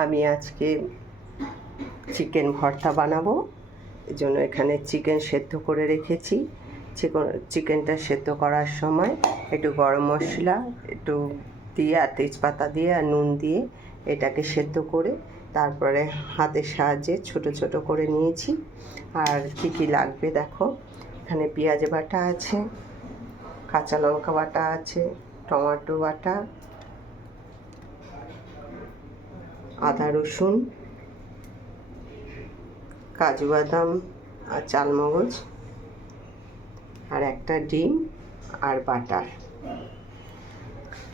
আমি আজকে চিকেন ভর্তা বানাবো। এর জন্য এখানে চিকেন সেদ্ধ করে রেখেছি। চিকেনটা সেদ্ধ করার সময় একটু গরম মশলা একটু দিয়ে আর তেজপাতা দিয়ে আর নুন দিয়ে এটাকে সেদ্ধ করে তারপরে হাতের সাহায্যে ছোট ছোট করে নিয়েছি। আর কি কি লাগবে দেখো, এখানে পেঁয়াজ বাটা আছে, কাঁচা লঙ্কা বাটা আছে, টমেটো বাটা, আদা রসুন, কাজু বাদাম আর চালমগজ, আর একটা ডিম আর বাটার।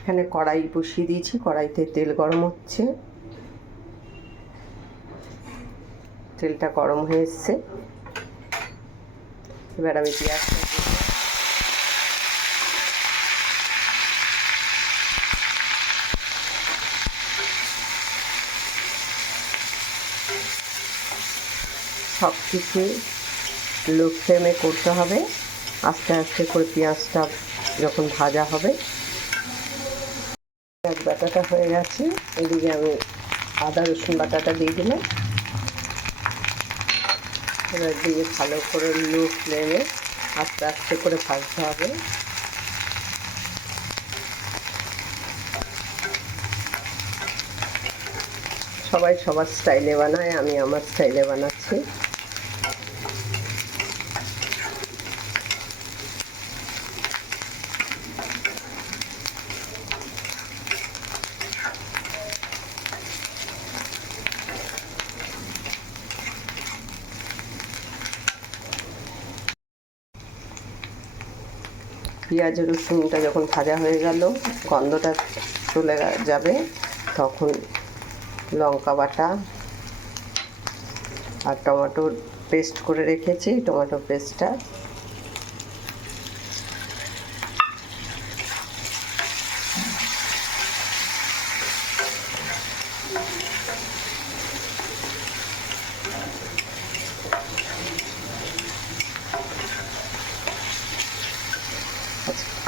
এখানে কড়াই বসিয়ে দিয়েছি, কড়াইতে তেল গরম হচ্ছে। তেলটা গরম হয়ে এসছে, এবার আমি পেঁয়াজটা সব কিছু লো ফ্লেমে করতে হবে। আস্তে আস্তে করে পেঁয়াজটা যখন ভাজা হবে। পেঁয়াজ বাটাটা হয়ে গেছে, এদিকে আমি আদা রসুন বাটাটা দিয়ে দিলাম। এবার দিয়ে ভালো করে লো ফ্লেমে আস্তে আস্তে করে ভাজতে হবে। সবাই সবার স্টাইলে বানায়, আমি আমার স্টাইলে বানাচ্ছি। পেঁয়াজ রসুনটা যখন ভাজা হয়ে গেল, গন্ধটা চলে যাবে, তখন লঙ্কা বাটা আর টমেটোর পেস্ট করে রেখেছি, টমেটো পেস্টটা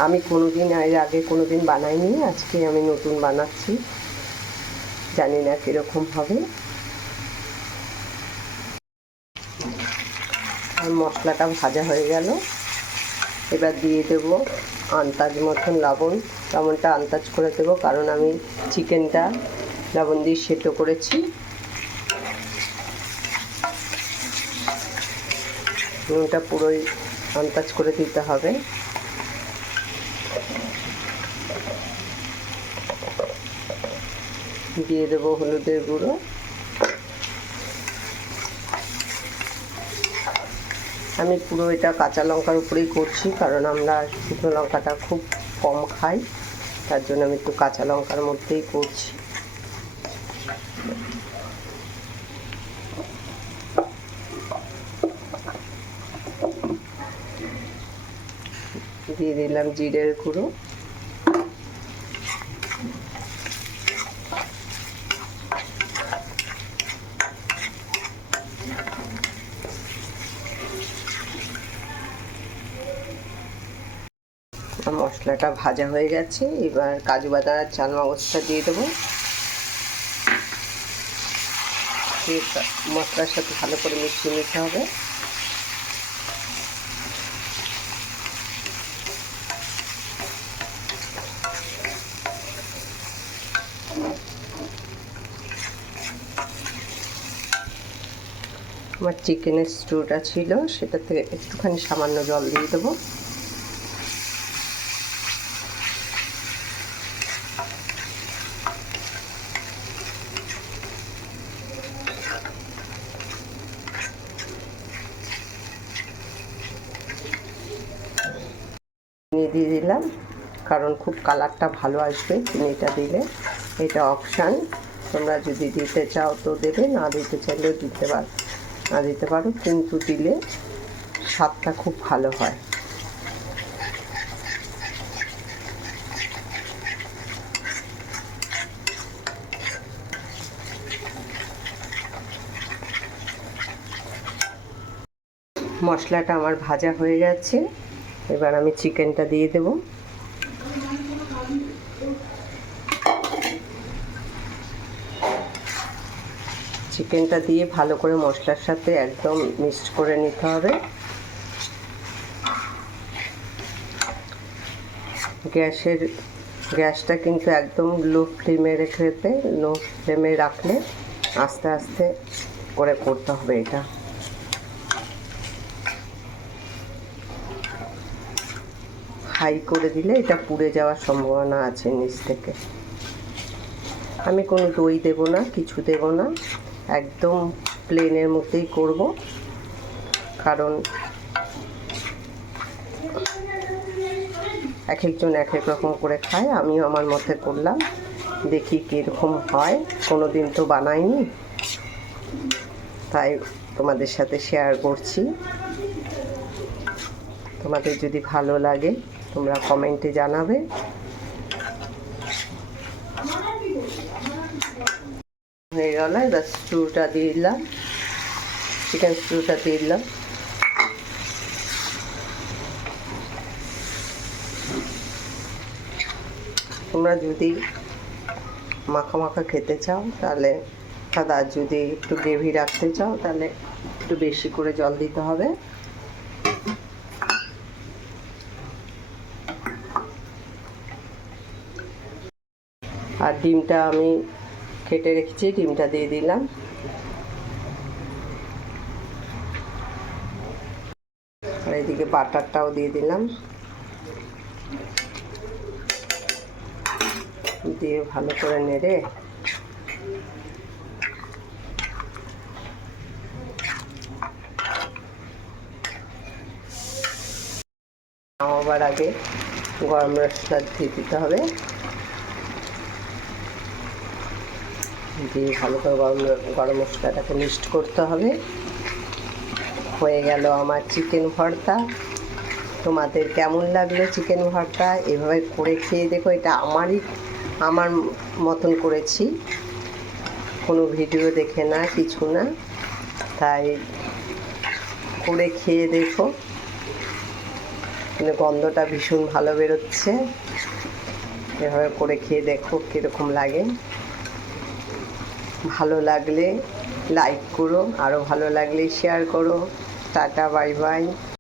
আমি কোনোদিন এর আগে কোনোদিন বানাইনি, আজকে আমি নতুন বানাচ্ছি, জানি না কীরকম হবে। আর মশলাটা ভাজা হয়ে গেল, এবার দিয়ে দেব আন্দাজ মতন লবণ। লবণটা আন্দাজ করে দেবো, কারণ আমি চিকেনটা লবণ দিয়ে সেদ্ধ করেছি। নুনটা পুরোই আন্দাজ করে দিতে হবে। দিয়ে দেবো হলুদের গুঁড়ো। আমি পুরো এটা কাঁচা লঙ্কার উপরেই করছি, কারণ আমরা শুকনো লঙ্কাটা খুব কম খাই, তার জন্য আমি একটু কাঁচা লঙ্কার মধ্যেই করছি। দিয়ে দিলাম জিরের গুঁড়ো, মশলাটা ভাজা হয়ে গেছে। এবার কাজু বাদাম আর চালমগজটা দিয়ে দেবো, মশলার সাথে ভালো করে মিশিয়ে নিতে হবে। আমার চিকেনের স্টুটা ছিল, সেটা থেকে একটুখানি সামান্য জল দিয়ে দেবো। দিয়ে দিলাম, কারণ খুব কালারটা ভালো আসবে চিনিটা দিলে। এটা অপশান, তোমরা যদি দিতে চাও তো দেবে, না দিতে চাইলেও না দিতে পারো, কিন্তু দিলে স্বাদটা খুব ভালো হয়। মশলাটা আমার ভাজা হয়ে গেছে, এবার আমি চিকেনটা দিয়ে দেব। চিকেনটা দিয়ে ভালো করে মশলার সাথে একদম মিক্সড করে নিতে হবে। গ্যাসটা কিন্তু একদম লো ফ্লেমে রাখলে আস্তে আস্তে করে করতে হবে। এটা হাই করে দিলে এটা পুড়ে যাওয়ার সম্ভাবনা আছে নিচ থেকে। আমি কোনো দই দেব না, কিছু দেব না, একদম প্লেনের মধ্যেই করব, কারণ এক একজন এক এক রকম করে খায়। আমিও আমার মতে করলাম, দেখি কীরকম হয়। কোনো দিন তো বানাইনি, তাই তোমাদের সাথে শেয়ার করছি। তোমাদের যদি ভালো লাগে তোমরা কমেন্টে জানাবে। হয়ে গেল, এবার স্টুটা দিয়ে দিলাম, চিকেন স্টুটা দিয়ে দিলাম। তোমরা যদি মাখা মাখা খেতে চাও তাহলে, আর যদি একটু গ্রেভি রাখতে চাও তাহলে একটু বেশি করে জল দিতে হবে। আর ডিমটা আমি কেটে রেখেছি, ডিমটা দিয়ে দিলাম। আর এদিকে বাটারটাও দিয়ে দিলাম, দিয়ে ভালো করে নেড়ে নামাবার আগে গরম মশলা দিয়ে দিতে হবে। দিয়ে ভালো করে গরম মশলাটাকে মিক্সড করতে হবে। হয়ে গেল আমার চিকেন ভর্তা। তোমাদের কেমন লাগলো চিকেন ভর্তা? এভাবে করে খেয়ে দেখো। এটা আমার মতন করেছি, কোনো ভিডিও দেখে না, কিছু না, তাই করে খেয়ে দেখো। মানে গন্ধটা ভীষণ ভালো বেরোচ্ছে। এভাবে করে খেয়ে দেখো কীরকম লাগে। ভালো লাগলে লাইক করো, আরও ভালো লাগলে শেয়ার করো। Tata, bye bye.